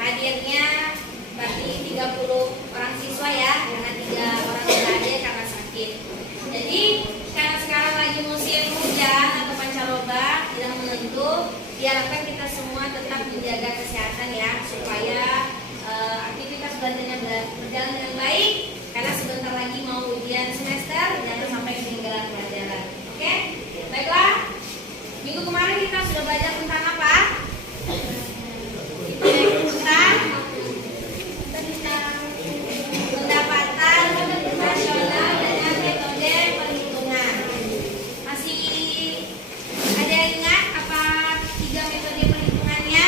Hadirnya berarti 30 orang siswa ya, karena 3 orang tidak hadir karena sakit. Jadi karena sekarang lagi musim hujan atau pancaroba tidak menentu, diharapkan kita semua tetap menjaga kesehatan ya, supaya aktivitas belajarnya berjalan dengan baik. Karena sebentar lagi mau ujian semester, jangan sampai ketinggalan pelajaran. Oke? Baiklah. Minggu kemarin kita sudah belajar tentang apa? Tentang pendapatan nasional dengan metode perhitungan. Masih ada yang ingat apa 3 metode perhitungannya?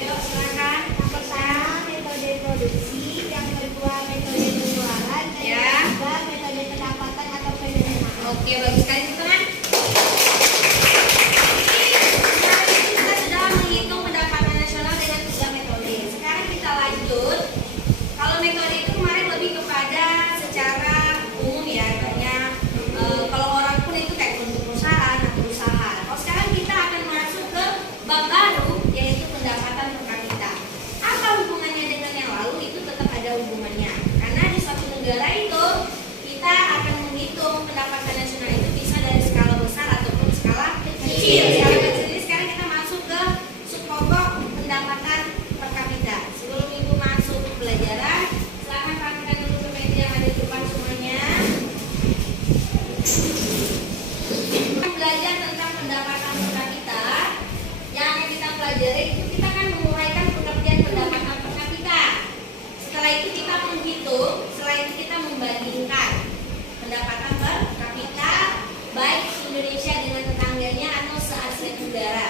Ayo silakan. Yang pertama metode produksi, yang kedua metode pengeluaran, dan yang ketiga metode pendapatan atau penerimaan. Oke, bagus sekali teman-teman. Kita sudah menghitung pendapatan nasional dengan 3 metode. Sekarang kita lanjut. Kalau metode itu kemarin lebih kepada secara umum ya, kayak kalau orang pun itu kayak untuk perusahaan atau usaha. Kalau sekarang kita akan masuk ke bab baru, yaitu pendapatan per kapita. Apa hubungannya dengan yang lalu? Itu tetap ada hubungannya. Karena di suatu negara itu kita akan menghitung pendapatan nasional itu bisa dari skala besar ataupun skala kecil. Skala kecil ini sekarang kita masuk ke subpokok pendapatan per kapita. Sebelum ibu masuk ke pelajaran, silakan perhatikan dulu ke meja yang ada di depan semuanya. Kita belajar tentang pendapatan per kapita. Yang akan kita pelajari itu kita akan menguraikan pengertian pendapatan per kapita. Setelah itu kita menghitung, setelah itu kita membandingkan pendapatan per kapita baik Indonesia dengan tetangganya atau se-Asia Tenggara.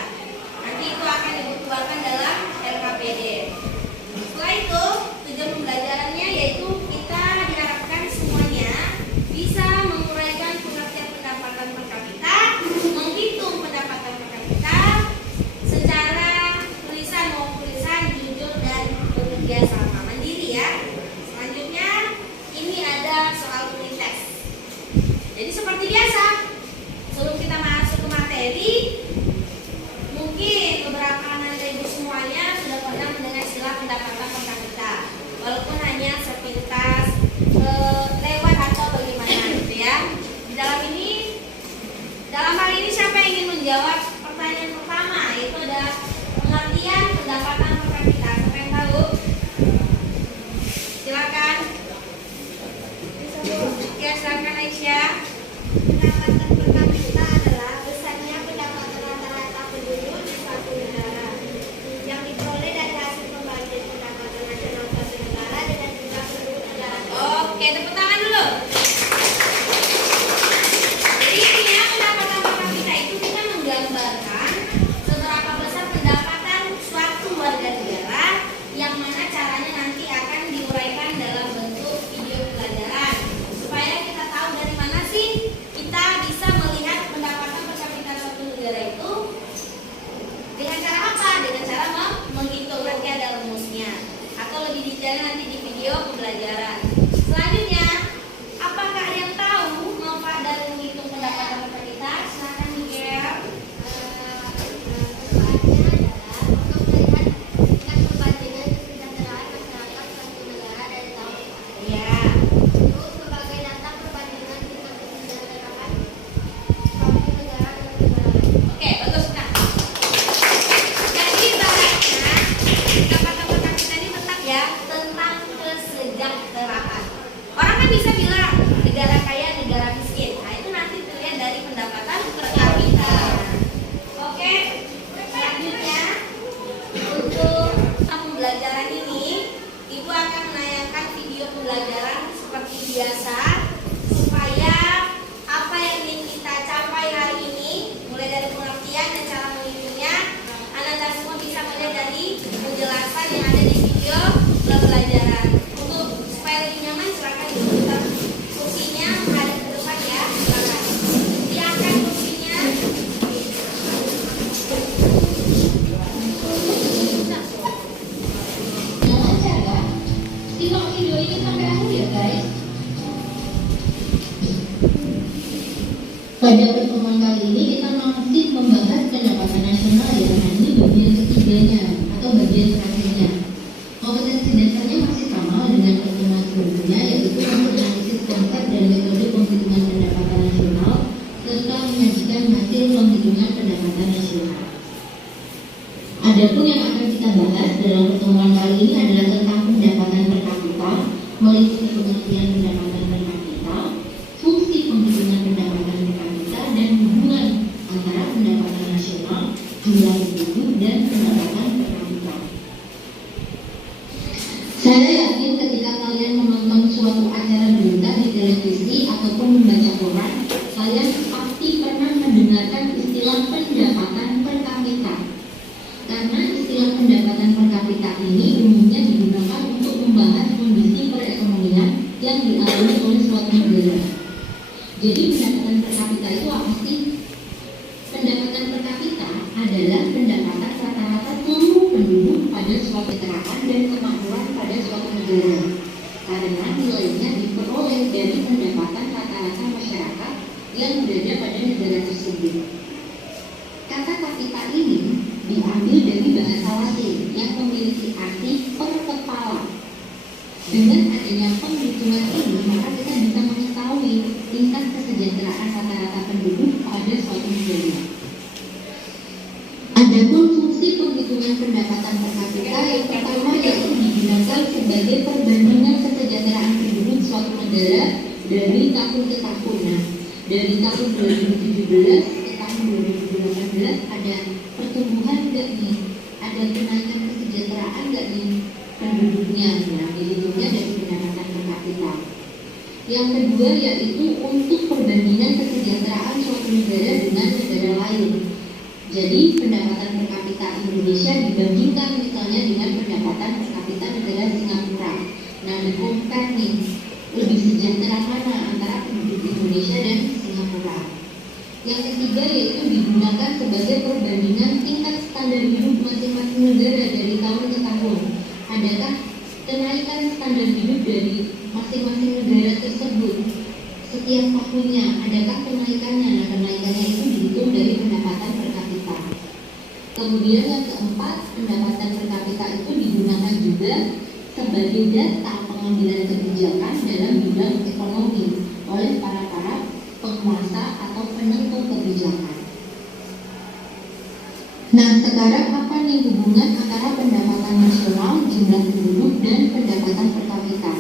Nanti itu akan dikeluarkan dalam LKPD. Setelah itu tujuan pembelajarannya yaitu kita diharapkan semuanya bisa menguraikan pengertian pendapatan per kapita, menghitung pendapatan per kapita secara tulisan maupun tulisan jujur dan bekerja sama mandiri ya. Selanjutnya ini ada soal pretest. Jadi seperti biasa, sebelum kita masuk ke materi, mungkin beberapa anak ibu semuanya sudah pernah mendengar istilah pendapatan per kapita, walaupun hanya sepintas lewat atau bagaimana gitu ya. Di dalam hal ini siapa yang ingin menjawab pertanyaan pertama, yaitu ada pengertian pendapatan per kapita. Siapa yang tahu? Silakan. Ya, silakan Aisyah. Pendapatan per kapita adalah besarnya pendapatan rata-rata penduduk di suatu negara yang diperoleh dari hasil pembagian pendapatan nasional suatu negara dengan jumlah penduduk negara. Oke, tepuk tangan dulu. Jadi intinya pendapatan per kapita itu kita menggambarkan seberapa besar pendapatan suatu warga negara, yang mana caranya nanti akan diuraikan dalam bentuk video pelajaran supaya kita tahu dari mana sih kita bisa melihat pendapatan per kapita suatu negara itu dengan cara apa? Dengan cara menghitung, nanti ada rumusnya atau lebih detailnya nanti di video pembelajaran. Selanjutnya, apakah ada yang tahu manfaat dari menghitung pendapatan per kapita? Silakan Miguel. Manfaatnya adalah untuk melihat tingkat perbandingan kesejahteraan masyarakat suatu negara dari tahun ke tahun. Ya. Untuk sebagai data perbandingan tingkat kesejahteraan suatu negara dengan negara lain. Oke, bagus Kak. Jadi ibaratnya pendapatan per kapita ini tetap ya tentang kesejahteraan. Orang kan bisa bilang negara kaya, negara miskin. Nah, itu nanti terlihat dari pendapatan per kapita. Oke. Selanjutnya untuk pembelajaran ini, Ibu akan menayangkan video pembelajaran seperti biasa supaya apa yang ingin kita capai hari ini, mulai dari pengertian dan cara menghitungnya, Anda semua bisa melihat dari penjelasan yang ada di video pembelajaran. Untuk supaya lebih nyaman, silakan diputar kursinya menghadap ke depan ya. Silakan diangkat kursinya. Lancar kan? Simak video ini sampai akhir ya guys. Pada pertemuan kali ini kita masih membahas pendapatan nasional ya. Nah ini bagian ketiganya atau bagian kita bahas dalam pertemuan kali ini adalah tentang pendapatan per kapita, meliputi pengertian pendapatan per kapita, fungsi penghitungan pendapatan per kapita, dan hubungan antara pendapatan nasional, jumlah penduduk, dan pendapatan per kapita. Saya yakin ketika kalian menonton suatu acara berita di televisi ataupun membaca koran, kalian pasti pernah mendengarkan istilah pendapatan per kapita. Karena istilah pendapatan per kapita ini umumnya digunakan untuk membahas kondisi perekonomian yang dialami oleh suatu negara. Jadi pendapatan per kapita itu apa sih? Pendapatan per kapita adalah pendapatan rata-rata seluruh penduduk pada suatu keterangan dan kemakmuran pada suatu negara. Karena nilainya diperoleh dari pendapatan rata-rata masyarakat yang berada pada negara tersebut. Kata kapita ini diambil dari bahasa Latin yang memiliki arti per kepala. Dengan adanya penghitungan ini, maka kita bisa mengetahui tingkat kesejahteraan rata-rata penduduk pada suatu negara. Adapun fungsi penghitungan pendapatan per kapita yang pertama yaitu digunakan sebagai perbandingan kesejahteraan penduduk suatu negara dari tahun ke tahun. Nah, dari tahun 2017 ke tahun 2018 ada pertumbuhan nggak nih? Ada kenaikan kesejahteraan nggak nih penduduknya? Nah, dihitungnya dari pendapatan per kapita. Yang kedua yaitu untuk perbandingan kesejahteraan suatu negara dengan negara lain. Jadi pendapatan per kapita Indonesia dibandingkan misalnya dengan pendapatan per kapita negara Singapura. Nah, di-compare nih, lebih sejahtera mana antara penduduk Indonesia dan Singapura. Yang ketiga yaitu digunakan sebagai perbandingan tingkat standar hidup masing-masing negara dari tahun ke tahun. Adakah kenaikan standar hidup dari masing-masing negara tersebut setiap tahunnya? Adakah kenaikannya? Nah, kenaikannya itu dihitung dari pendapatan per kapita. Kemudian yang keempat, pendapatan per kapita itu digunakan juga sebagai data pengambilan kebijakan dalam bidang ekonomi oleh para penguasa atau penentu kebijakan. Nah, sekarang apa nih hubungan antara pendapatan nasional, jumlah penduduk, dan pendapatan per kapita?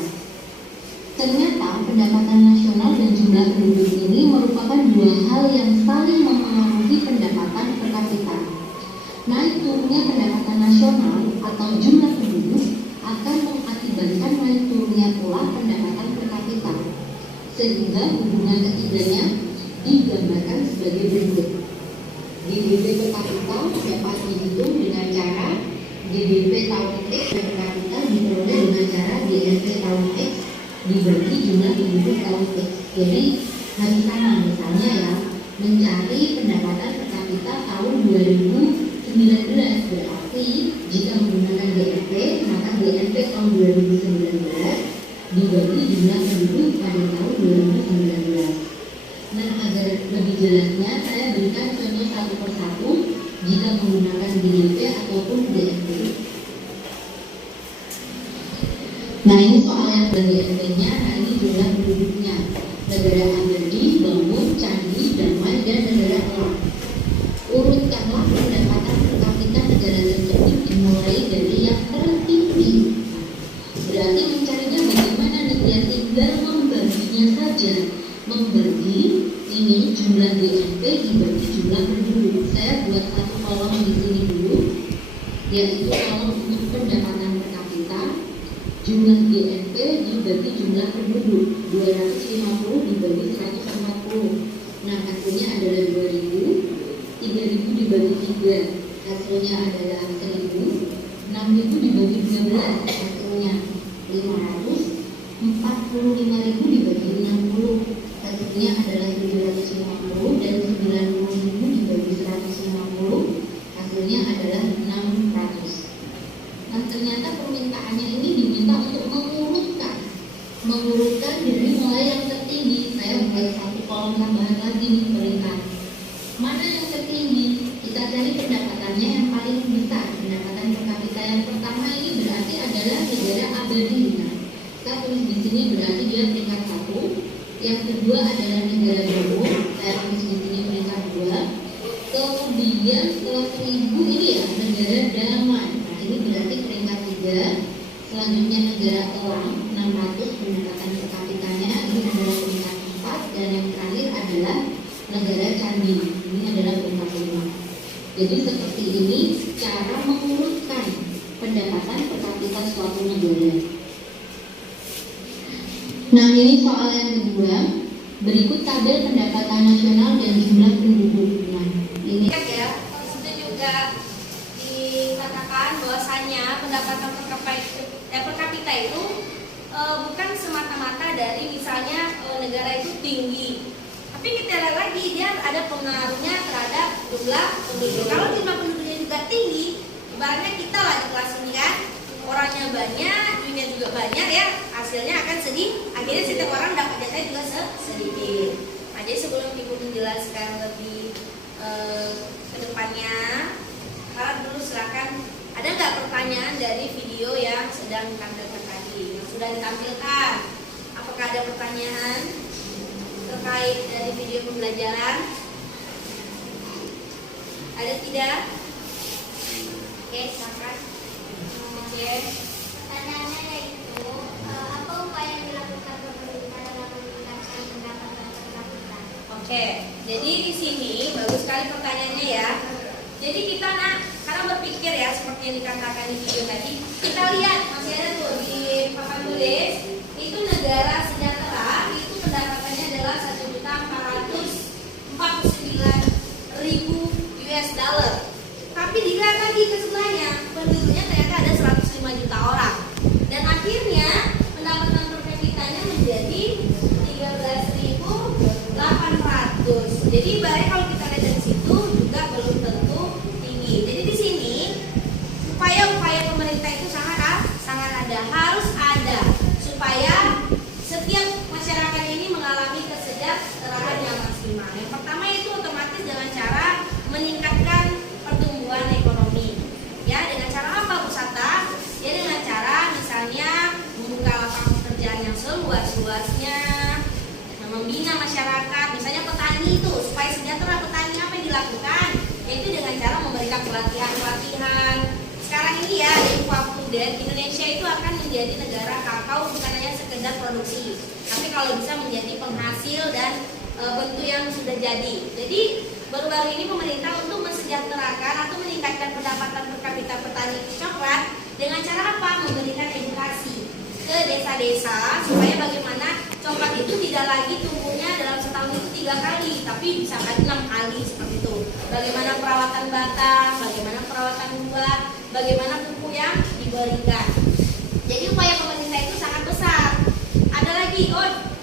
Ternyata pendapatan nasional dan jumlah penduduk ini merupakan dua hal yang saling mempengaruhi pendapatan per kapita. Naik turunnya pendapatan nasional atau jumlah penduduk akan mengakibatkan naik turunnya pula pendapatan per kapita. Sehingga hubungan ketiganya digambarkan sebagai berikut. GDP per kapita dapat dihitung dengan cara GDP tahun X per kapita diperoleh dengan cara GNP tahun X dibagi jumlah penduduk tahun X. Jadi harus sama, misalnya ya, mencari pendapatan per kapita tahun 2019, berarti jika menggunakan GNP maka GNP tahun 2019 dibagi jumlah penduduk pada tahun 2019. Nah, agar lebih jelasnya saya berikan contoh satu persatu jika menggunakan GDP ataupun GNP. Nah, ini soal yang GNP-nya. Nah, ini jumlah penduduknya. Negara Abadi, Bangun, Candi, Damai, dan negara Elang. Urutkanlah pendapatan per kapita negara tersebut dimulai dari yang tertinggi. Berarti mencarinya bagaimana nih ya, tinggal membaginya saja. Membagi ini jumlah GNP dibagi jumlah penduduk. Saya buat satu kolom di sini dulu, yaitu kolom untuk pendapatan per kapita. Jumlah GNP dibagi jumlah penduduk, 250 dibagi 140. Nah, hasilnya adalah 2000. 3000 dibagi 3, hasilnya adalah 1000. 6000 dibagi 12, hasilnya 500. 45.000 dibagi 60, hasilnya adalah 750. Dan 90.000 dibagi 150, hasilnya adalah 600. Nah, ternyata permintaannya ini diminta untuk mengurutkan dari mulai yang tertinggi. Saya buat satu kolom tambahan lagi nih, perintah. Mana yang tertinggi? Kita cari pendapatannya yang paling besar. Pendapatan per kapita yang pertama ini berarti adalah negara Abadi. Nah, kita tulis di sini berarti dia peringkat 1. Yang kedua adalah negara Bangun. Saya tulis di sini peringkat 2. Kemudian setelah 1000 ini ya negara Damai. Nah, ini elang 600 pendapatan per kapitanya, ini adalah peringkat 4, dan yang terakhir adalah negara Candi, ini adalah peringkat 5. Jadi seperti ini cara mengurutkan pendapatan per kapita suatu negara. Nah, ini soal yang kedua. Berikut tabel pendapatan nasional dan jumlah penduduknya. Ini ya, itu juga dikatakan bahwasanya pendapatan per kapita itu bukan semata-mata dari misalnya negara itu tinggi, tapi kita lihat lagi dia ada pengaruhnya terhadap jumlah penduduk. Kalau jumlah penduduknya juga tinggi, ibaratnya kita lah di kelas ini kan, orangnya banyak, duitnya juga banyak ya, hasilnya akan sedih. Akhirnya setiap orang dapat jatah juga sedikit. Nah, jadi sebelum Ibu menjelaskan lebih ke depannya, harap dulu silakan, ada nggak pertanyaan dari video yang sedang ditampilkan tadi, yang sudah ditampilkan? Apakah ada pertanyaan terkait dari video pembelajaran? Ada tidak? Oke, silakan. Oke. Pertanyaannya yaitu, apa upaya yang dilakukan pemerintah dalam meningkatkan pendapatan per kapita? Oke, jadi di sini bagus sekali pertanyaannya ya. Jadi kita karena berpikir ya seperti yang dikatakan di video tadi, kita lihat masih ada tuh di papan tulis, itu negara sejahtera itu pendapatannya adalah 1.449.000 US dollar. Tapi dilihat lagi ke sebelahnya, penduduknya ternyata ada 105 juta orang. Dan akhirnya pendapatan per kapitanya menjadi 13.800. Jadi ibaratnya kalau kita lihat dari situ juga belum tentu tinggi. Jadi di sini upaya-upaya pemerintah itu sangat ada, harus ada supaya setiap masyarakat ini mengalami kesejahteraan yang maksimal. Yang pertama itu otomatis dengan cara meningkatkan pertumbuhan ekonomi. Ya, dengan cara apa Bu Sata? Ya dengan cara misalnya membuka lapangan pekerjaan yang seluas-luasnya, membina masyarakat, misalnya petani itu supaya sejahtera. Petani apa yang dilakukan? Yaitu dengan cara memberikan pelatihan. Sekarang ini ya, di Papua, Indonesia itu akan menjadi negara kakao bukan hanya sekedar produksi, tapi kalau bisa menjadi penghasil dan bentuk yang sudah jadi. Jadi baru-baru ini pemerintah untuk mensejahterakan atau meningkatkan pendapatan per kapita petani coklat dengan cara apa? Memberikan edukasi ke desa-desa supaya bagaimana coklat itu tidak lagi tumbuhnya dalam setahun itu 3 kali, tapi bisa 6 kali seperti itu. Bagaimana perawatan batang, bagaimana perawatan buah, bagaimana pupuk yang diberikan. Jadi upaya pemerintah itu sangat besar. Ada lagi,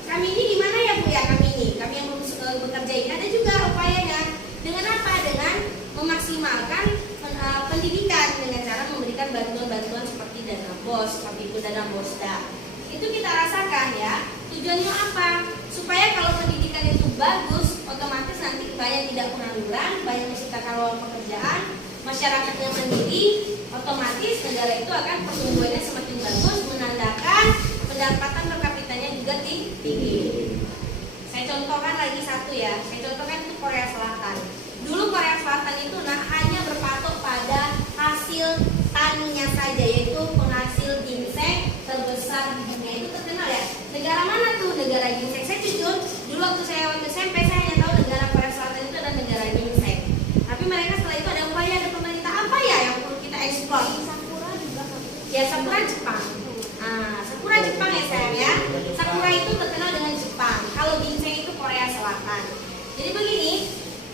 kami ini di mana ya Bu ya? Kami yang bekerja ini ada juga upayanya. Dengan apa? Dengan memaksimalkan pendidikan dengan cara memberikan bantuan-bantuan seperti dana BOS, seperti itu dana BOSDA. Itu kita rasakan ya. Tujuannya apa? Supaya kalau pendidikan itu bagus, otomatis nanti banyak tidak pengangguran, banyak menciptakan lapangan pekerjaan, masyarakatnya mandiri, otomatis negara itu akan pertumbuhannya semakin bagus, menandakan pendapatan per kapitanya juga tinggi. Saya contohkan lagi satu ya, saya contohkan itu Korea Selatan. Dulu Korea Selatan itu hanya berpatok pada hasil taninya saja, yaitu penghasil ginseng terbesar di dunia. Itu terkenal ya. Negara mana tuh? Negara ginseng. Saya jujur, dulu waktu saya SMP saya hanya tahu negara Korea Selatan itu adalah negara ginseng. Tapi mereka setelah itu ada upaya, ada pemerintah apa ya yang perlu kita eksplor? Sakura juga kan? Ya, sakura Jepang. Sakura Jepang ya sayang ya. Sakura itu terkenal dengan Jepang. Kalau ginseng itu Korea Selatan. Jadi begini,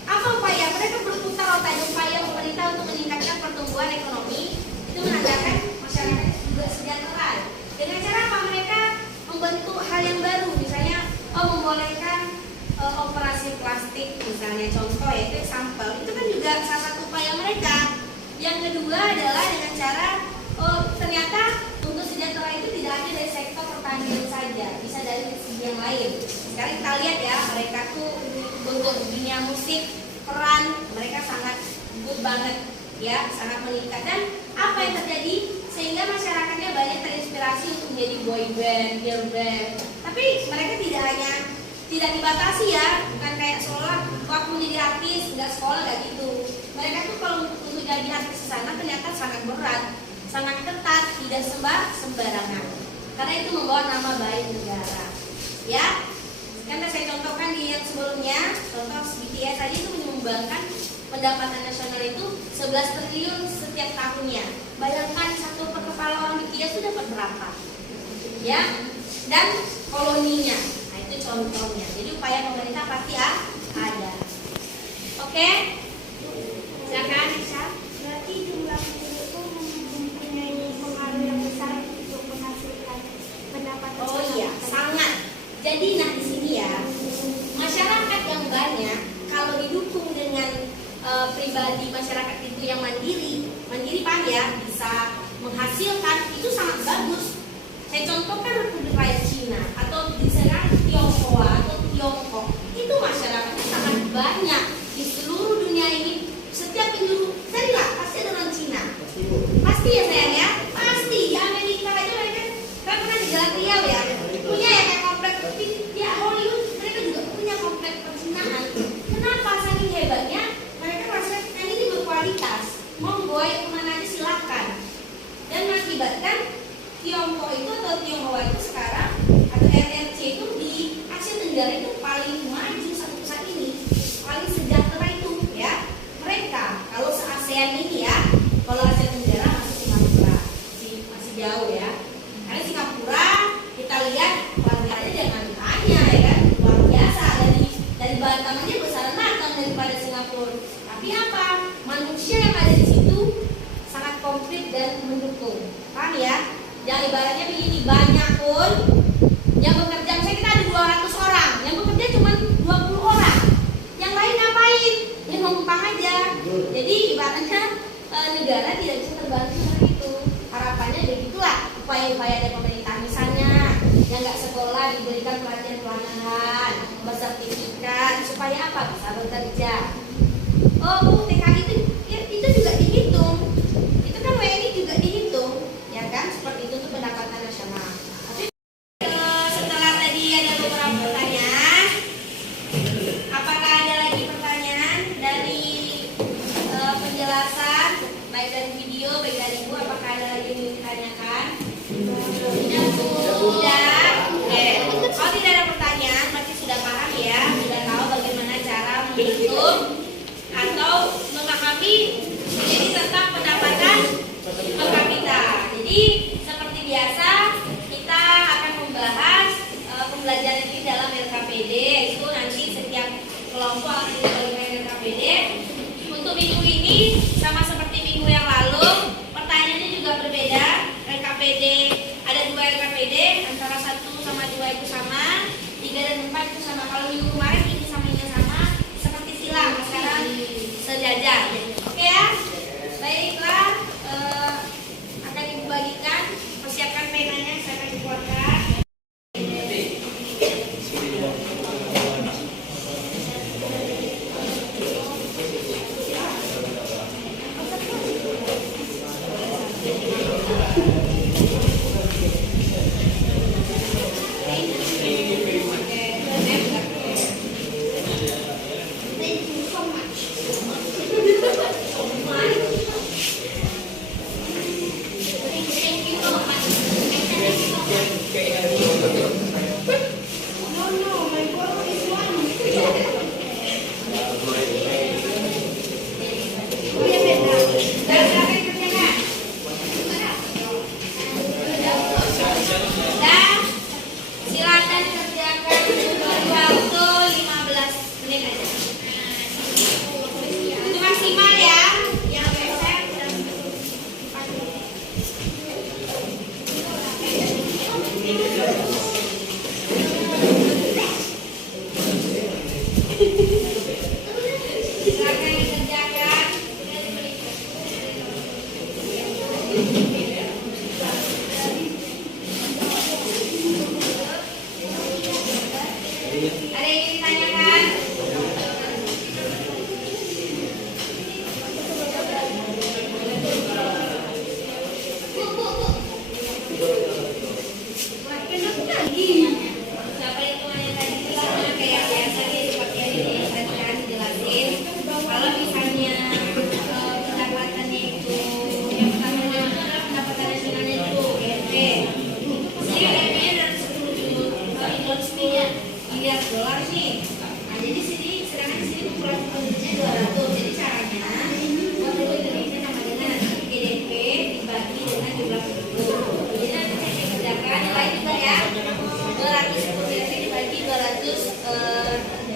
apa upaya? Mereka berputar otak, upaya pemerintah untuk meningkatkan pertumbuhan ekonomi itu menandakan masyarakat juga sejahtera. Dengan cara apa? Mereka membentuk hal yang baru, misalnya membolehkan operasi plastik, misalnya contoh ya, itu sampel. Itu kan juga salah satu upaya mereka. Yang kedua adalah dengan cara ternyata untuk sejahtera itu tidak hanya dari sektor pertanian saja, bisa dari segi yang lain. Sekarang kita lihat ya, mereka tuh untuk dunia musik, peran mereka sangat good banget ya, sangat meningkat. Dan apa yang terjadi? Sehingga masyarakatnya banyak terinspirasi untuk menjadi boy band, girl band. Tapi mereka tidak dibatasi ya, bukan kayak sekolah waktu menjadi artis nggak sekolah nggak gitu. Mereka tuh kalau untuk jadi artis di sana ternyata sangat berat, sangat ketat, tidak sembarangan. karena itu membawa nama baik negara. Ya, kan saya contohkan di yang sebelumnya, contoh BTS tadi itu menyumbangkan pendapatan nasional itu 11 triliun setiap tahunnya. Bayangkan satu per kepala orang BTS itu dapat berapa? Ya, dan koloninya. Nah, itu contohnya. Jadi upaya pemerintah pasti ada. Oke? Silakan, Aisyah. Berarti jumlah penduduk itu mempunyai pengaruh yang besar untuk menghasilkan pendapatan. Oh iya, sangat. Jadi nah di sini ya, masyarakat yang banyak kalau didukung dengan pribadi masyarakat itu yang mandiri paham ya, bisa menghasilkan, itu sangat bagus. Saya contohkan Republik Rakyat Cina atau diserang Tionghoa atau Tiongkok, itu masyarakatnya sangat banyak di seluruh dunia ini. Setiap penjuru, carilah pasti ada orang Cina. Pasti ya sayang ya, pasti. Di Amerika aja mereka kan pernah di Jalan Riau ya, punya ya kayak komplek di Hollywood, mereka juga punya komplek percinaan. Kenapa? Saking hebatnya mereka merasa yang ini berkualitas. Monggo kemana aja silakan. Dan mengakibatkan Tiongkok itu atau Tionghoa itu sekarang atau RRC itu di Asia Tenggara itu paling maju saat ini, paling sejahtera itu ya. Mereka kalau se-ASEAN ini ya, kalau Asia Tenggara masih Singapura, masih jauh ya. Karena Singapura kita lihat warganya jangan tanya ya kan, luar biasa, dari Batam aja besaran Batam daripada Singapura. Tapi apa? Manusia yang ada di situ sangat komplit dan mendukung. Paham ya? Yang ibaratnya begini, banyak pun yang bekerja, misalnya kita ada 200 orang, yang bekerja cuma 20 orang. Yang lain ngapain? Ya numpang aja. Jadi ibaratnya negara tidak bisa terbantu seperti itu. Harapannya begitulah upaya-upaya dari pemerintah, misalnya yang nggak sekolah diberikan pelatihan bersertifikat supaya apa? Bisa bekerja. Oh Bu, TKI itu ya, itu juga dihitung. Itu kan WNI juga dihitung, ya kan? Seperti itu tuh pendapatan nasional. Setelah tadi ada beberapa pertanyaan, apakah ada lagi pertanyaan dari penjelasan, baik dari video, baik dari Ibu? Apakah ada lagi yang ingin ditanyakan? Tidak, Bu. Tidak. Oke. Kalau tidak ada pertanyaan, berarti sudah paham ya, sudah tahu bagaimana cara menghitung atau memahami jadi tentang pendapatan per kapita. Jadi seperti biasa kita akan membahas pembelajaran ini dalam LKPD, yaitu nanti setiap kelompok akan diberikan LKPD. Untuk minggu ini sama seperti minggu yang lalu, pertanyaannya juga berbeda. LKPD ada 2 LKPD, antara 1 sama 2 itu sama, 3 dan 4 itu sama. Kalau minggu kemarin ini sama ini sama, seperti silang sekarang sejajar. Oke ya, baiklah, akan Ibu bagikan. Persiapkan penanya, saya akan keluarkan. Ada yang ditanyakan? Bu. jumlah penduduk. Jadi nanti saya kerjakan nilai juga ya. 210 ribu dibagi 200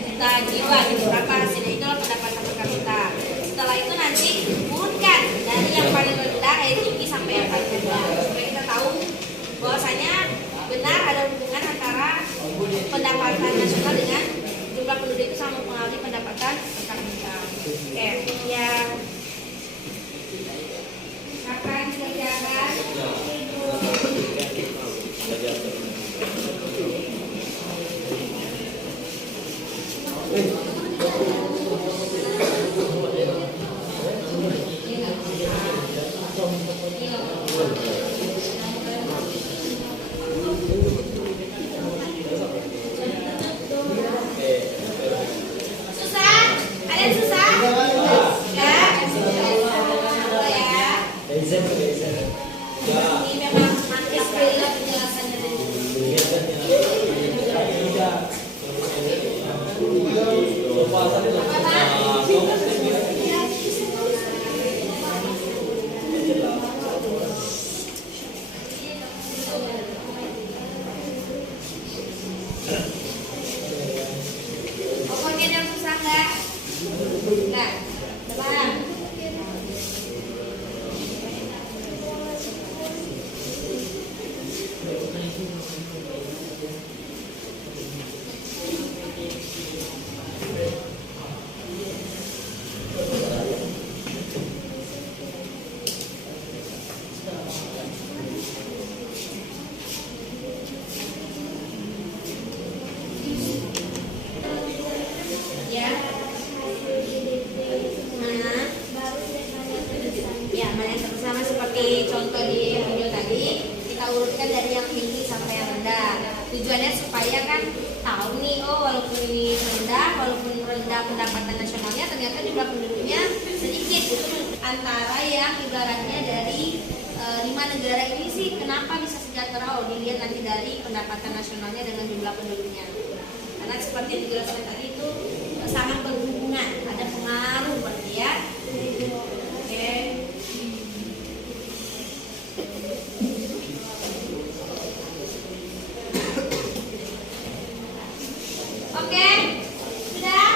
juta jiwa, gitu. Berapa hasilnya? Itu pendapatan per kapita. Setelah itu nanti urutkan dari yang paling rendah tinggi sampai yang paling rendah supaya kita tahu bahwasanya benar ada hubungan antara pendapatan nasional dengan jumlah penduduk itu sama mempengaruhi pendapatan per kapita. Oke, yang akan dikerjakan susah? Kalian susah? Enggak? Ya. Ini memang mantis sekali lah penjelasannya dari pokoknya yang susah enggak? Enggak. Paham? Ya. Mana? Ya, mana yang sama seperti contoh di video tadi, kita urutkan dari yang tinggi sampai yang rendah. Tujuannya supaya kan tahu nih, oh walaupun ini rendah pendapatan nasionalnya, ternyata jumlah penduduknya sedikit. Itu antara yang ibaratnya dari 5 negara ini sih kenapa bisa sejahtera? Oh, dilihat nanti dari pendapatan nasionalnya dengan jumlah penduduknya. Karena seperti yang dijelaskan tadi itu sangat berhubungan, ada pengaruh berarti ya. Oke. Oke, sudah?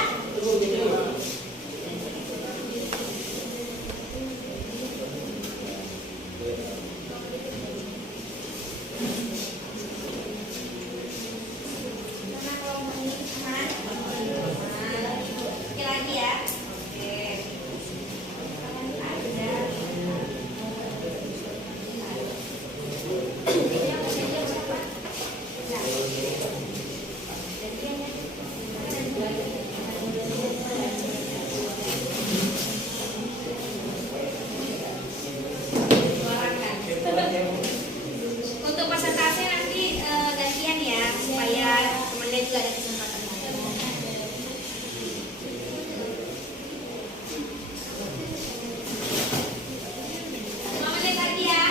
Oke lagi ya. Oke. Untuk persentase nanti gantian ya supaya temannya juga ada kesempatan. 5 menit lagi ya.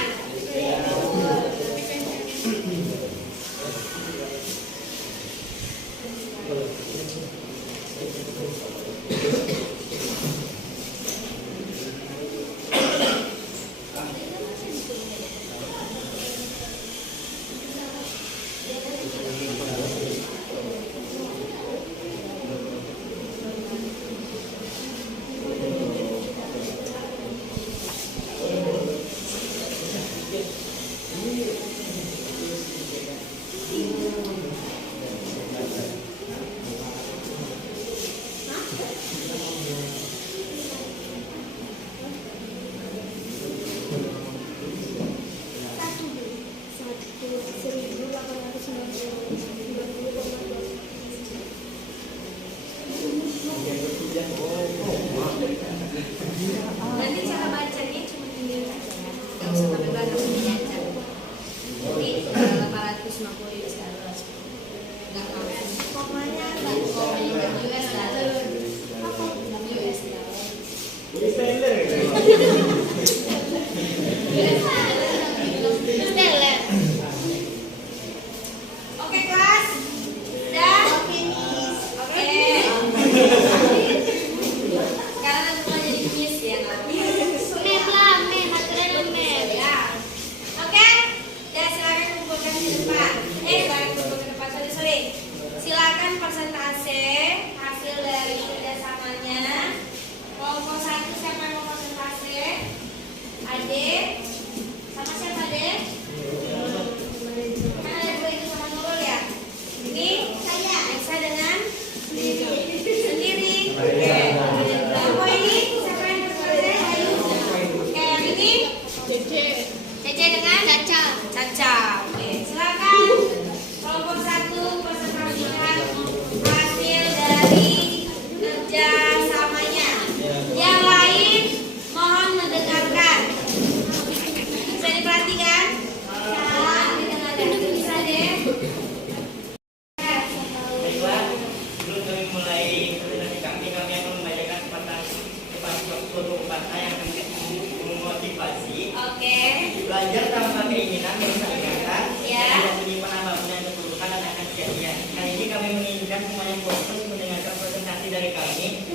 Nanti cara bacanya cuma ini aja, nggak usah sampai belakang ini aja. Jadi 850 US dollar, nggak mau. Pokoknya US dollar, US dollar. Stellar. Oke kelas, udah. Oke. Sekarang aku mau jadi miss ya. Mem lah, mem, aturan mem. Ya. silakan semuanya fokus mendengarkan presentasi dari kami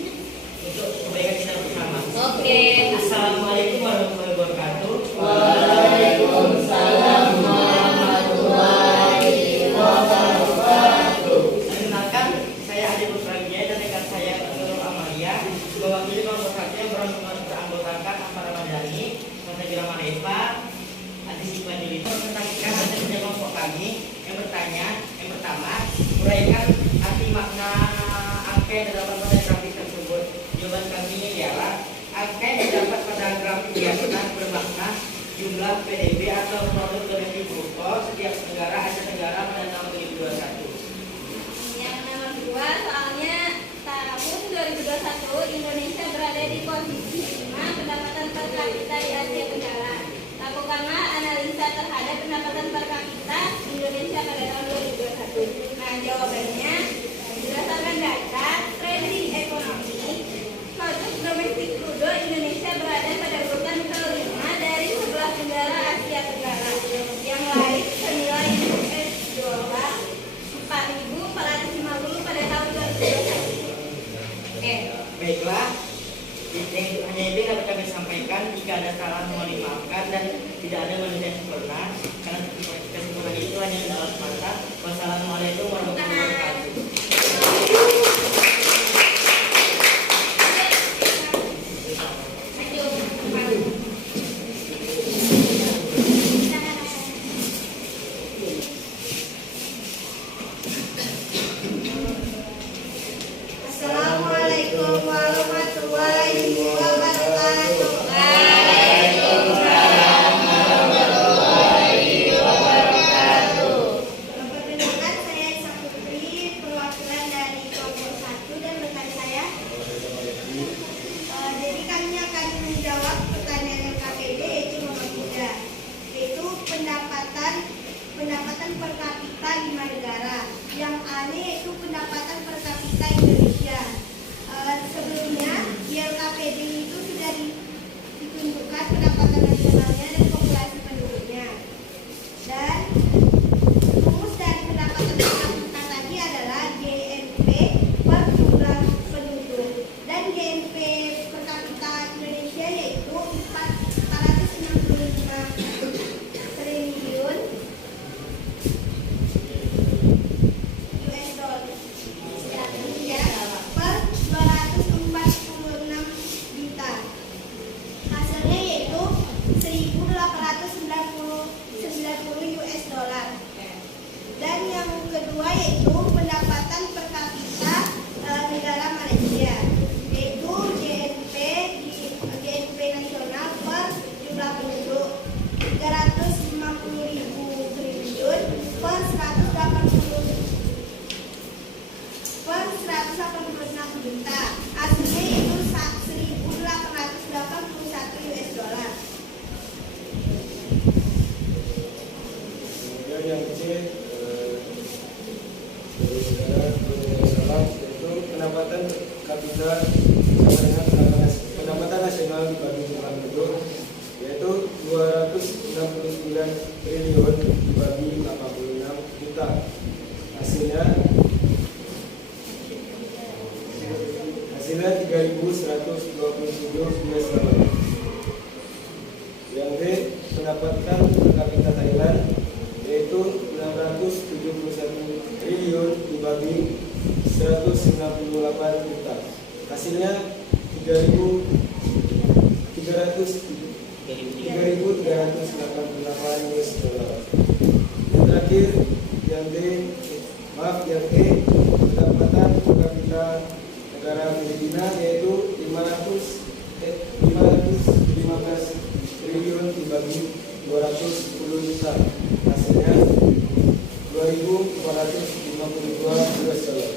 untuk kebaikan kita bersama. Oke. Assalamualaikum warahmatullahi wabarakatuh. Waalaikumsalam warahmatullahi wabarakatuh. Perkenalkan, saya Adi Putrawijaya dan rekan saya Nurul Amalia mewakili kelompok 1 yang beranggotakan Ampara Madani, Nata Marefa, Adi Sikwan Julito. Presentasikan hasil kerja kelompok kami yang bertanya. Yang pertama, uraikan arti makna angka dalam pada grafik tersebut. Jawaban kami ini ialah angka yang terdapat pada grafik biasa bermakna jumlah PDB atau produk domestik bruto setiap negara Asia Tenggara pada tahun 2021. Yang nomor 2, soalnya tahun 2021 Indonesia berada di posisi 5 pendapatan per kapita di Asia Tenggara. Lakukanlah analisa terhadap pendapatan per kapita Indonesia pada tahun 2021. Nah, jawabannya berdasarkan data trending ekonomi, produk domestik bruto Indonesia berada pada urutan kelima dari 11 negara Asia Tenggara. Yang lain senilai US dolar 4.450 pada tahun 2021. Oke. Baiklah, hanya itu yang dapat kami sampaikan. Jika ada salah mohon dimaafkan dan tidak ada manusia yang sempurna, karena kesempurnaan itu hanya di dalam semata. Wassalamualaikum warahmatullahi wabarakatuh. Assalamualaikum warahmatullahi wabarakatuh. Perkenalkan, saya Esa Putri, perwakilan dari kelompok 1 dan rekan saya. Jadi kami akan menjawab pertanyaan LKPD yaitu nomor 3, yaitu pendapatan per kapita 5 negara. Yang aneh yaitu pendapatan per kapita Indonesia. Sebelumnya di LKPD itu sudah ditunjukkan pendapatan nasionalnya dan populasi penduduknya. Dan rumus dari pendapatan per kapita tadi adalah GNP per jumlah penduduk. Dan GNP per kapita Indonesia yaitu 465 triliun US dollar ya, per 246 juta. Hasilnya yaitu 1.890 US dollar. Dan yang kedua yaitu pendapatan per kapita negara Malaysia, yaitu GNP nasional per jumlah penduduk 350.000 triliun per 186 juta. Hasilnya yaitu 1.881 US dollar. Kemudian yang C dari negara Salam yaitu pendapatan kapita pendapatan nasional dibagi jumlah penduduk yaitu 269 triliun dibagi 86 juta. Hasilnya 3.127 US dollar. Yang D pendapatan per kapita Thailand yaitu 671 triliun dibagi 198 juta. Hasilnya 3.388 US dollar. Yang terakhir yang E pendapatan per kapita negara Filipina yaitu 515 triliun dibagi 210 juta. Hasilnya 2.452 US dollar.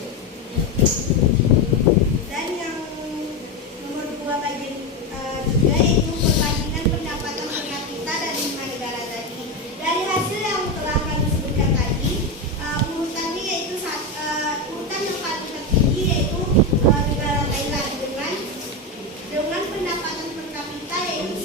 Dan yang nomor 2 bagian 3 yaitu perbandingan pendapatan per kapita dari 5 negara tadi. Dari hasil yang telah kami sebutkan tadi, urutannya yaitu urutan yang paling tertinggi yaitu negara Thailand dengan pendapatan per kapita yaitu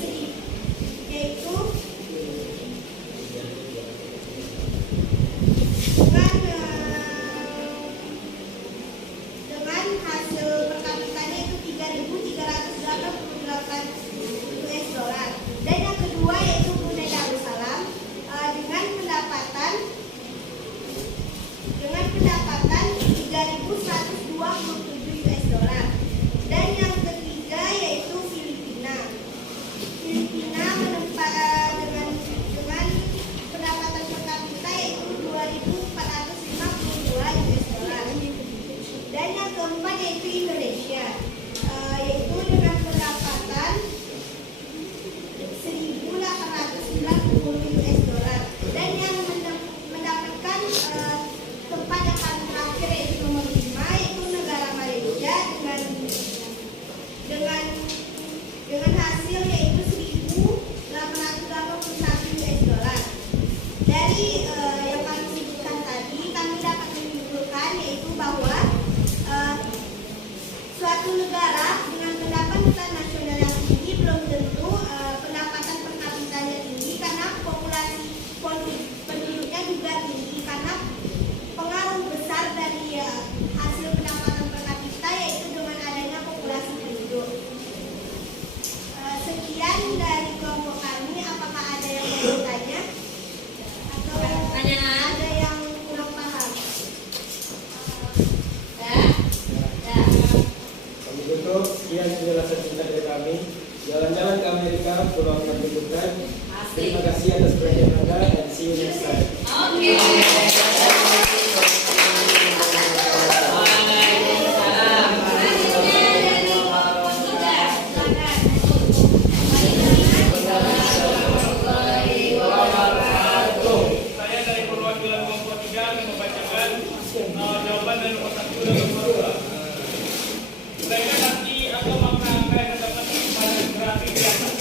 Dari yang kami sebutkan tadi, kami dapat menyimpulkan yaitu bahwa suatu negara dengan pendapatan nasional yang tinggi belum tentu pendapatan per kapitanya tinggi, karena populasi penduduknya juga tinggi, karena pengaruh besar dari hasil pendapatan per kapita yaitu dengan adanya populasi penduduk. Sekian dari kelompok kami. Apakah ada yang mau bertanya atau ada yang kurang paham? Kami tutup. Sekian penjelasan singkat dari kami. Jalan-jalan ke Amerika, peluang menentukan. Terima kasih atas perhatian Anda dan see you next time. Saya dari perwakilan kelompok 3 akan membacakan jawaban dari nomor 1 dan nomor 2. Mereka nanti atau angka-angka yang terdapat pada grafik di atas.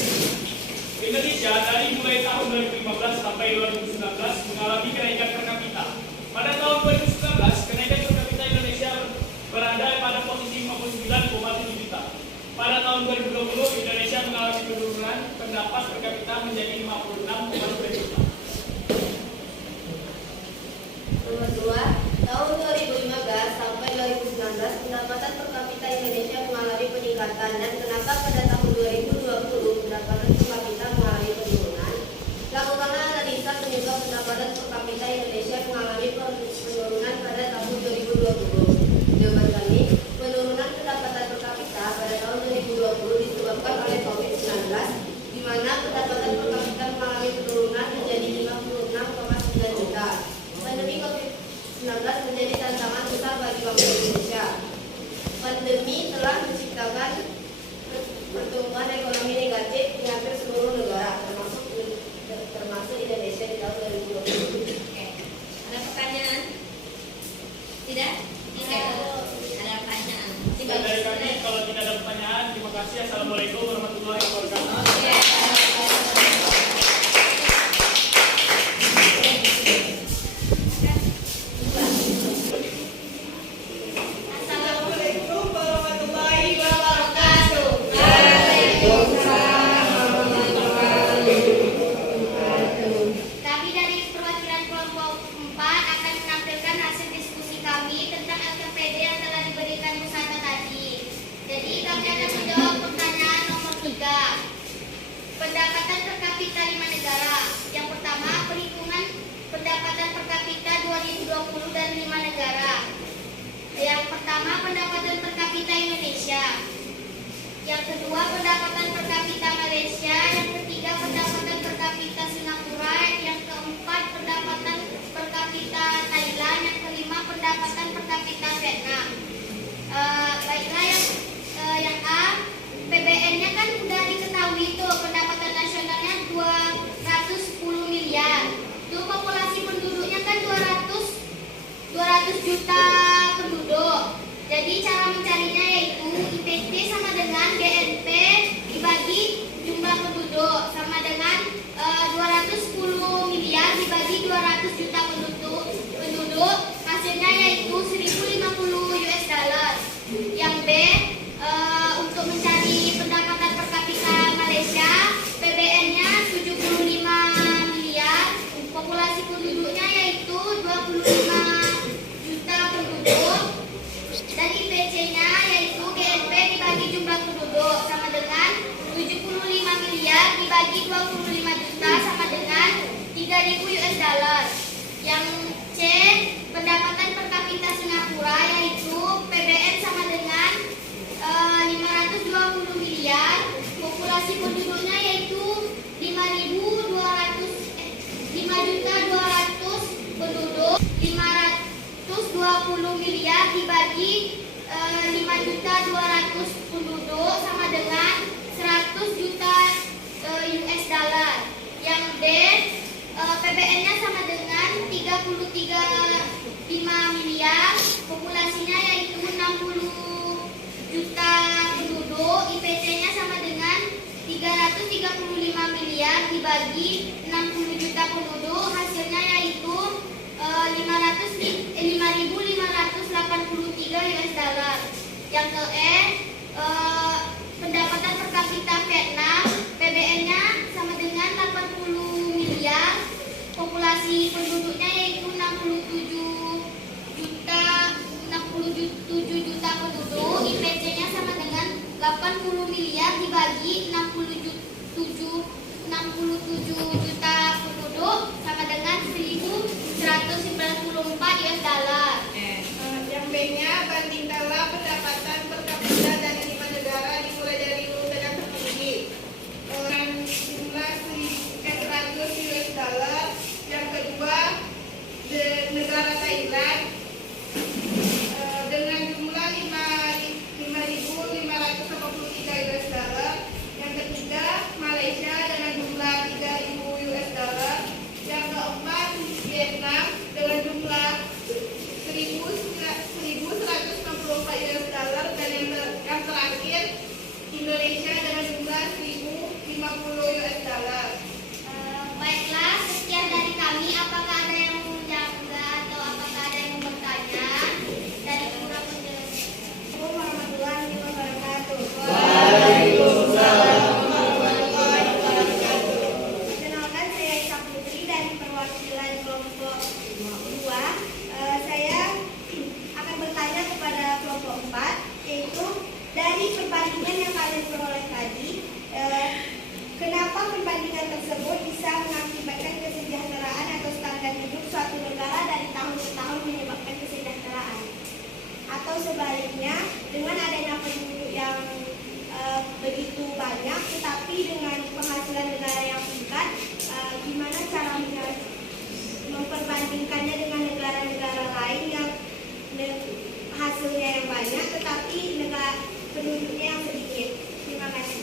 Indonesia dari mulai tahun 2015 sampai 2019 mengalami kenaikan per kapita. Pada tahun 2019, kenaikan per kapita Indonesia berada pada posisi 59,7 juta. Pada tahun 2020, Indonesia mengalami penurunan pendapat per kapita menjadi 56,9 juta. Nomor 2, tahun 2015 sampai 2019 pendapatan per kapita Indonesia mengalami peningkatan, dan kenapa pada tahun 2020 pendapatan per kapita mengalami penurunan? Lakukanlah analisa penyebab pendapatan per kapita Indonesia mengalami penurunan pada tahun 2020. Jawaban kami, penurunan pendapatan per kapita pada tahun 2020 disebabkan oleh COVID-19, di mana pendapatan per kapita mengalami penurunan menjadi 56,9 juta. Pandemi COVID-19 menjadi tantangan besar bagi bangsa Indonesia. Pandemi telah menciptakan pertumbuhan ekonomi negatif di hampir seluruh negara, termasuk Indonesia di tahun 2020. Ada pertanyaan? Tidak? Tidak. Ada pertanyaan? Sekian dari kami. Kalau tidak ada pertanyaan, terima kasih. Assalamualaikum warahmatullahi wabarakatuh. Assalamualaikum warahmatullahi wabarakatuh. Kami dari perwakilan kelompok 4 akan menampilkan hasil diskusi kami tentang LKPD yang telah diberikan Pusata tadi. Jadi kami akan menjawab pertanyaan nomor 3. Pendapatan per kapita 5 negara. Yang pertama, perhitungan pendapatan per kapita 2020 dan 5 negara. Yang pertama, pendapatan per kapita Indonesia. Yang kedua, pendapatan per kapita Malaysia. Yang ketiga, pendapatan per kapita Singapura. Yang keempat, pendapatan per kapita Thailand. Yang kelima, pendapatan per kapita Vietnam. Baiklah, yang A, PBN-nya kan sudah diketahui itu, pendapatan nasionalnya 210 miliar. Itu populasi penduduknya kan 200 juta penduduk. Jadi cara mencarinya yaitu IPT sama dengan GNP dibagi jumlah penduduk, sama dengan 210 miliar dibagi 200 juta penduduk, hasilnya yaitu 1050 US dollar. Yang B, untuk mencari pendapatan per kapita Malaysia, PBN-nya 75 miliar, populasi penduduknya yaitu 25 juta penduduk, dan IPC-nya yaitu GNP dibagi jumlah penduduk sama dengan 75 miliar dibagi 25 juta sama dengan 3.000 US dollar. Yang C, pendapatan per kapita Singapura yaitu PBN sama dengan 520 miliar, populasi penduduknya yaitu 5.200 penduduk, 520 miliar dibagi 5.200 penduduk sama dengan 100 juta US dollar. Yang D, PBN-nya sama dengan 33,5 miliar, populasinya yaitu 60 juta penduduk, IPC-nya sama dengan 335 miliar dibagi 60 juta penduduk, hasilnya populasi penduduknya yaitu 67 juta penduduk. IPC-nya sama dengan 80 miliar dibagi 67 juta penduduk sama dengan 1.194 US dollar. Yang B-nya bandingkanlah pendapatan per kapita dari 5 negara dimulai dari urutan yang tertinggi dengan jumlah 100 US dollar. Yang kedua negara Thailand dengan jumlah 5.553 US dollar. Yang ketiga Malaysia dengan jumlah 3.000 US dollar. Yang keempat Vietnam dengan jumlah 1.164 US dollar. Dan yang terakhir Indonesia dengan jumlah 1.050 US dollar. Baiklah, sekian dari kami. Apakah ada yang mau menjawab atau apakah ada yang mau bertanya dari kurang penjelasan? Assalamualaikum warahmatullahi wabarakatuh. Perkenalkan, saya Ika Putri dari perwakilan kelompok 2. Saya akan bertanya kepada kelompok 4, yaitu dari perbandingan yang kalian peroleh tadi, kenapa perbandingan tersebut bisa mengakibatkan kesejahteraan atau standar hidup suatu negara dari tahun ke tahun menyebabkan kesejahteraan? Atau sebaliknya, dengan adanya penduduk yang begitu banyak tetapi dengan penghasilan negara yang singkat, gimana cara memperbandingkannya dengan negara-negara lain yang hasilnya yang banyak tetapi penduduknya yang sedikit? Terima kasih.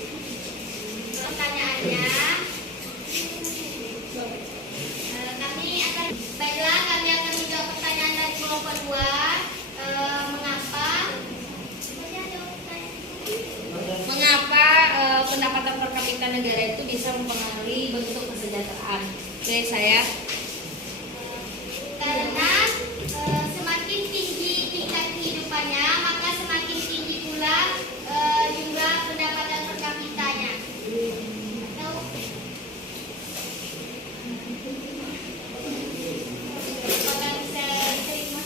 Pertanyaannya, kami akan menjawab pertanyaan dari kelompok 2. Mengapa pendapatan per kapita negara itu bisa mempengaruhi bentuk kesejahteraan? Oke, saya. Karena semakin tinggi tingkat kehidupannya, maka semakin tinggi pula jumlah pendapatan per kapitanya. Apakah bisa diterima?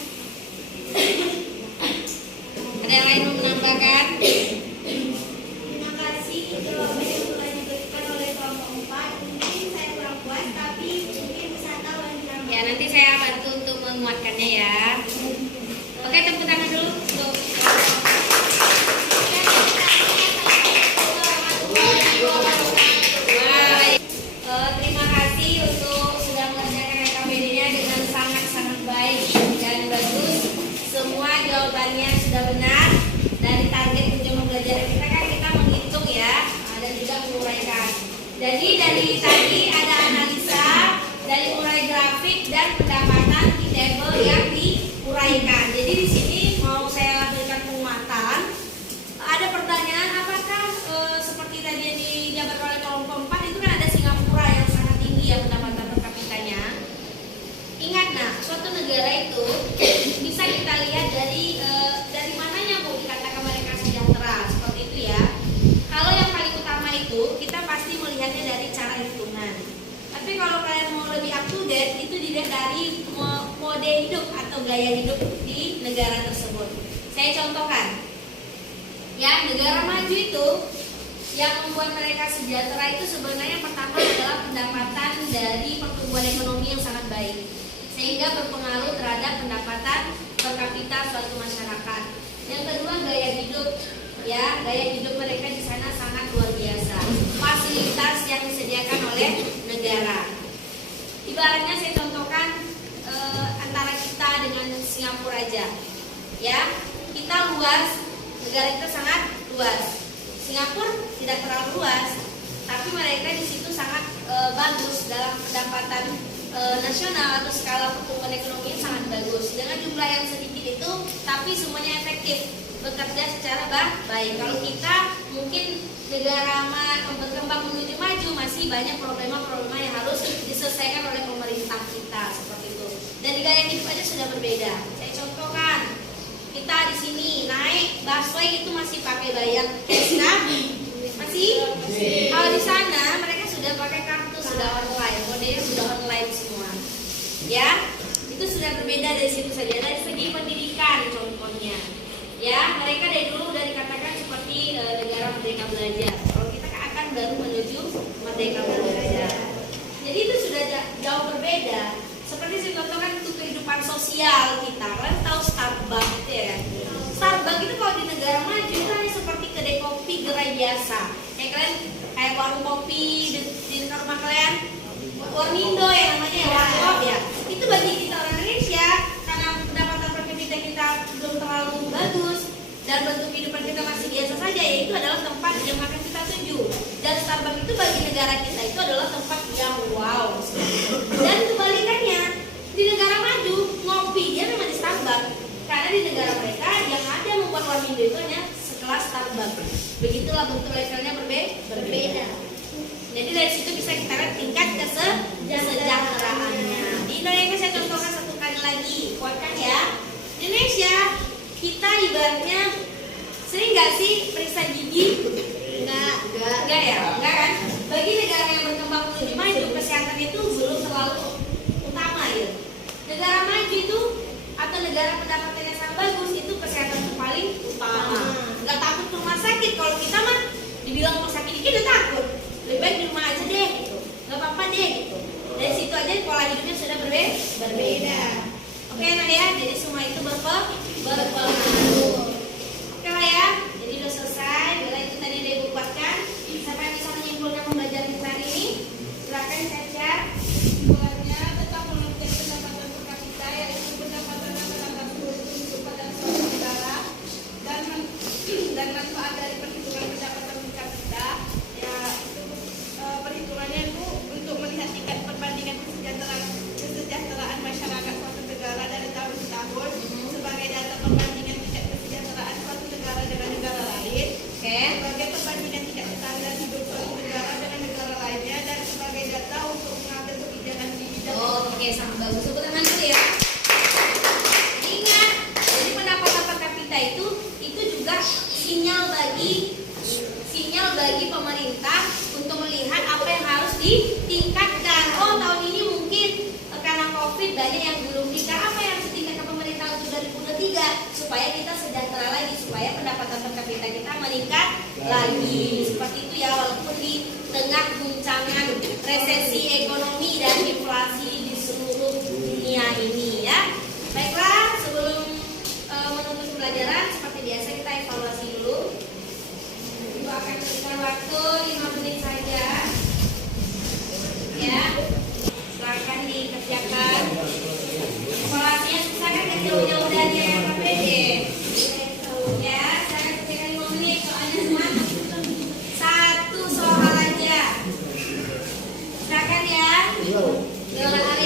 Ada yang lain mau menambahkan? Terima kasih jawaban yang telah diberikan oleh kelompok 4. Mungkin saya kurang puas, tapi mungkin bisa tahu yang dinamakan. Ya, nanti saya bantu untuk menguatkannya ya. Oke, tepuk tangan dulu untuk Baik. Terima kasih untuk sudah mengerjakan RKPD-nya dengan sangat-sangat baik dan bagus. Semua jawabannya sudah benar. Dari target tujuan pembelajaran kita kan kita menghitung ya, dan juga menguraikan. Jadi dari tadi ada analisa dari urai grafik dan pendapatan di table yang diuraikan. Jadi di sini mau saya berikan penguatan. Ada pertanyaan, apakah seperti tadi yang dijabarkan oleh kelompok 4 itu kan ada Singapura yang sangat tinggi ya pendapatan per kapitanya. Ingat nah, suatu negara itu bisa kita lihat dari mananya mau dikatakan mereka sejahtera seperti itu ya. Kalau yang paling utama itu kita pasti melihatnya dari cara hitungan. Tapi kalau kalian mau lebih up to date, itu dilihat dari mode hidup atau gaya hidup di negara tersebut. Saya contohkan. Ya, negara maju itu yang membuat mereka sejahtera itu sebenarnya pertama adalah pendapatan dari pertumbuhan ekonomi yang sangat baik, sehingga berpengaruh terhadap pendapatan per kapita suatu masyarakat. Yang kedua gaya hidup, ya gaya hidup mereka di sana sangat luar biasa. Fasilitas yang disediakan oleh negara. Ibaratnya saya contohkan antara kita dengan Singapura aja, ya kita luas. Negara kita sangat luas. Singapura tidak terlalu luas, tapi mereka di situ sangat bagus dalam pendapatan nasional atau skala pertumbuhan ekonomi sangat bagus. Dengan jumlah yang sedikit itu, tapi semuanya efektif bekerja secara baik. Kalau kita mungkin negara berkembang menuju maju masih banyak problema-problema yang harus diselesaikan oleh pemerintah kita seperti itu. Dan gaya hidup aja sudah berbeda. Saya contohkan. Kita di sini naik busway itu masih pakai bayar cash kan? Masih? Kalau di sana mereka sudah pakai kartu, sudah online, modelnya sudah online semua. Ya, itu sudah berbeda dari situ saja. Dari segi pendidikan contohnya, ya mereka dari dulu udah dikatakan seperti negara merdeka belajar. Kalau kita akan baru menuju merdeka belajar. Jadi itu sudah jauh berbeda. Seperti saya contohkan itu kehidupan sosial kita. Kalian tahu Starbucks itu ya kan? Starbucks itu kalau di negara maju itu hanya seperti kedai kopi gerai biasa. Kayak kalian kayak warung kopi di rumah kalian, Warmindo ya namanya ya, warkop ya. Itu bagi kita orang Indonesia karena pendapatan per kapita kita belum terlalu bagus dan bentuk kehidupan kita masih biasa saja, ya itu adalah tempat yang akan kita tuju. Dan Starbucks itu bagi negara kita itu adalah tempat yang wow. Dan kebalikannya, di negara maju ngopi dia memang di Starbucks, karena di negara mereka yang ada membuat Warmindo itu hanya sekelas Starbucks. Begitulah bentuk levelnya berbeda. Jadi dari situ bisa kita lihat tingkat kesejahteraannya. Di Indonesia saya contohkan satu kali lagi, kuatkan ya. Di Indonesia kita ibaratnya sering nggak sih periksa gigi? Enggak ya, enggak kan? Bagi negara yang berkembang menuju maju, kesehatan itu belum terlalu utama ya. Negara maju itu atau negara pendapatannya sangat bagus itu kesehatan itu paling utama. Nggak takut ke rumah sakit. Kalau kita mah dibilang rumah sakit dikit udah takut. Lebih baik di rumah aja deh gitu. Nggak apa-apa deh gitu. Dari situ aja pola hidupnya sudah berbeda. Oke nah ya, jadi semua itu berpengaruh. Oke lah ya, jadi udah selesai. Bila itu tadi udah ibu kuatkan. Siapa yang bisa menyimpulkan pembelajaran kita hari ini? Silakan caca. Kesimpulannya tetap memetik pendapatan per kapita yaitu pendapatan rata-rata seluruh kehidupan suatu negara dan manfaat dari perhitungan pendapatan per kapita ya itu perhitungannya itu untuk melihat tingkat perbandingan kesejahteraan masyarakat suatu negara dari tahun ke tahun sebagai data perbandingan tingkat kesejahteraan suatu negara dengan negara lain, sebagai perbandingan tingkat standar hidup suatu negara dengan negara lainnya dan sebagai data untuk mengambil kebijakan di bidang. Oke, sangat bagus. Tepuk tangan dulu ya. Ingat, jadi pendapatan per kapita itu juga sinyal bagi pemerintah untuk melihat apa yang harus ditingkatkan. Oh, tahun ini mungkin karena COVID banyak yang belum nikah, apa yang harus ditingkatkan pemerintah untuk 2023 supaya kita sejahtera lagi, supaya pendapatan per kapita kita meningkat lagi. Seperti itu ya, walaupun di tengah guncangan resesi ekonomi dan inflasi di seluruh dunia ini ya. Baiklah, sebelum menutup pembelajaran seperti biasa kita evaluasi dulu. Ibu akan berikan waktu 5 menit saja. Ya. Silakan dikerjakan. Evaluasinya silakan jauh-jauh dari RKPD. Ya, saya kerjakan 5 menit soalnya cuma satu soal aja. Silakan ya. Dengan hari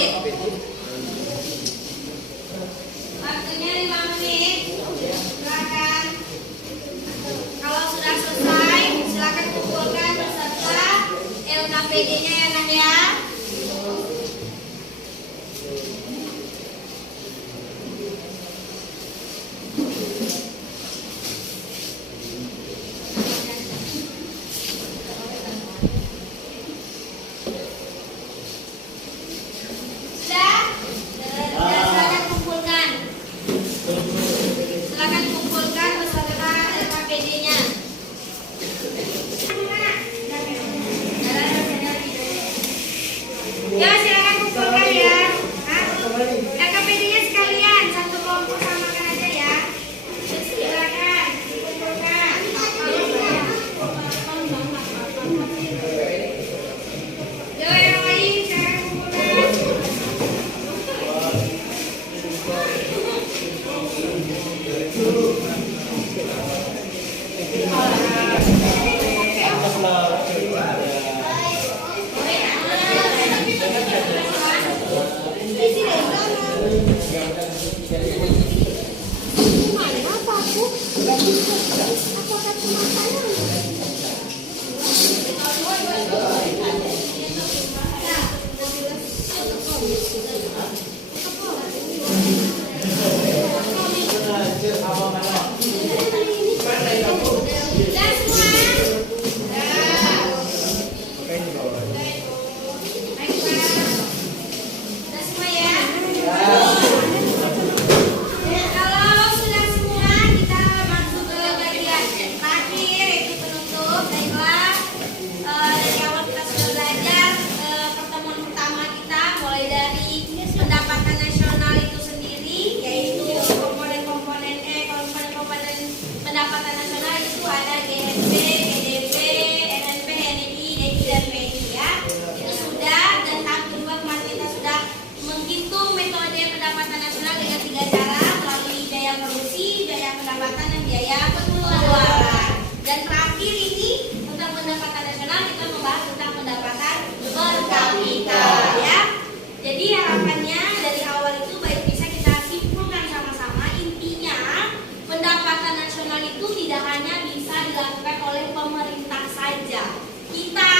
Jadi harapannya dari awal itu baik bisa kita simpulkan sama-sama, intinya pendapatan nasional itu tidak hanya bisa dilakukan oleh pemerintah saja. Kita,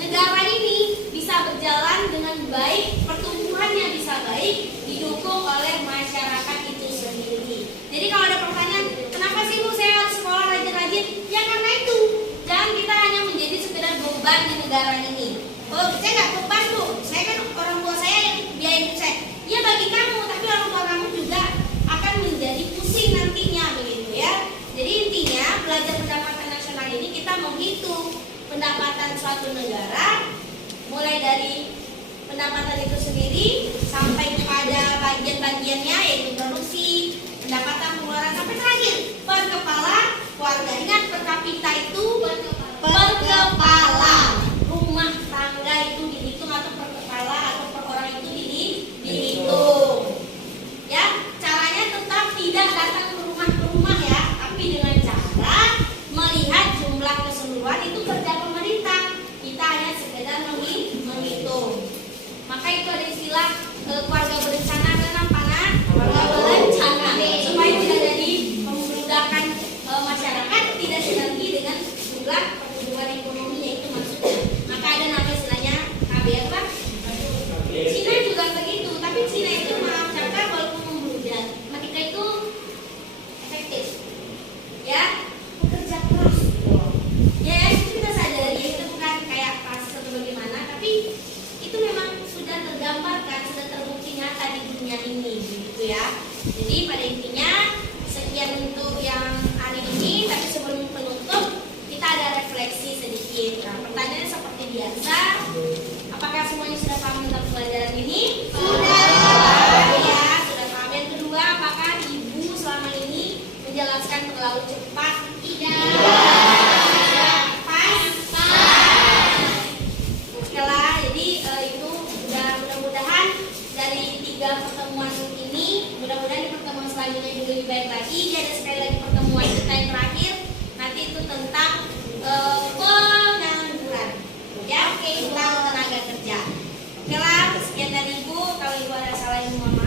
negara ini bisa berjalan dengan baik, pertumbuhannya bisa baik, didukung oleh masyarakat itu sendiri. Jadi kalau ada pertanyaan, kenapa sih Bu saya harus sekolah rajin-rajin? Ya karena itu, jangan kita hanya menjadi sekedar beban di negara ini. Oh, saya nggak beban Bu, saya kan orang tua saya yang biayain saya. Ya bagi kamu, tapi orang tua kamu juga akan menjadi pusing nantinya begitu ya. Jadi intinya belajar pendapatan nasional ini kita menghitung pendapatan suatu negara mulai dari pendapatan itu sendiri sampai kepada bagian-bagiannya yaitu produksi, pendapatan, pengeluaran sampai terakhir per kepala keluarga. Ingat per kapita itu per kepala rumah tangga itu dihitung atau per kepala atau per orang itu dihitung. Ya, caranya tetap tidak datang ke rumah ya, tapi dengan cara melihat jumlah keseluruhan itu kerja pemerintah. Kita hanya sekedar menghitung. Maka itu ada istilah keluarga berencana. Kenapa nak? Keluarga berencana supaya tidak jadi memudahkan masyarakat, tidak sinergi dengan jumlah pertumbuhan ekonominya itu maksudnya. Maka ada nama istilahnya KBR Pak. Cina juga begitu, tapi Cina itu maaf kata walaupun membludak, mereka itu efektif. Ya, bekerja keras. Ya, itu kita sadari itu bukan kayak pas atau bagaimana, tapi itu memang sudah tergambarkan, sudah terbukti nyata di dunia ini, gitu ya. Jadi pada intinya sekian untuk yang hari ini. Tapi sebelum penutup kita ada refleksi sedikit. Nah, pertanyaannya seperti biasa, apakah semuanya sudah paham tentang pelajaran ini? Sudah. Ya, sudah paham. Yang kedua, apakah ibu selama ini menjelaskan terlalu cepat? Tidak. Pas. Okelah, jadi itu mudah-mudahan dari 3 pertemuan ini, mudah-mudahan di pertemuan selanjutnya juga lebih baik lagi. Jadi ada sekali lagi pertemuan kita yang terakhir, nanti itu tentang pengangguran, ya, tentang tenaga kerja. Okelah, sekian dari Ibu. Kalau Ibu ada salah, mohon maaf.